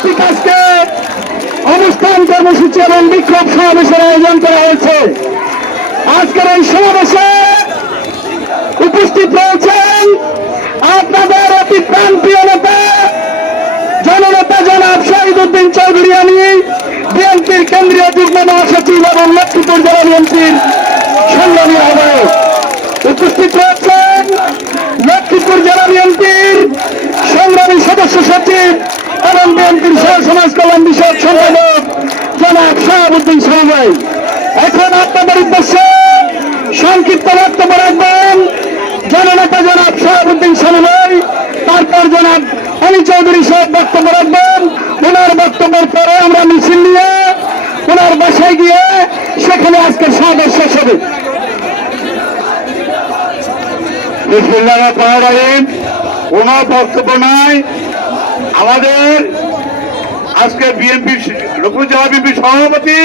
আজকে অবস্থান কর্মসূচি এবং বিক্ষোভ সমাবেশের আয়োজন করা হয়েছে। আজকের এই সমাবেশে উপস্থিত রয়েছেন আপনাদের অতি প্রাণপ্রিয় নেতা জননেতা জনাব শহীদউদ্দিন চৌধুরী আলী, বিএনপির কেন্দ্রীয় যুগ্ম মহাসচিব এবং লক্ষ্মীপুর জেলা বিএনপির সংগ্রামী আহ্বায়ক। উপস্থিত রয়েছেন লক্ষ্মীপুর জেলা বিএনপির সংগ্রামী সদস্য সচিব এবং বিএনপির সহ সমাজ কল্যাণ বিষয়ক সম্পাদক জনাব শাহাবুদ্দিন সাহাবাই। এখন আপনাদের উদ্দেশ্যে সংক্ষিপ্ত বক্তব্য রাখবেন জননেতা জনাব শাহাবুদ্দিন সাহাবাই, তারপর জনাব আলী চৌধুরী সাহেব বক্তব্য রাখবেন। ওনার বক্তব্যের পরে আমরা মিছিল নিয়ে ওনার বাসায় গিয়ে সেখানে আজকের সমাবেশ শেষ হবে। কোন বক্তব্য নাই। আমাদের আজকে বিএনপি লক্ষ্মীপুর জেলা বিএনপি সভাপতি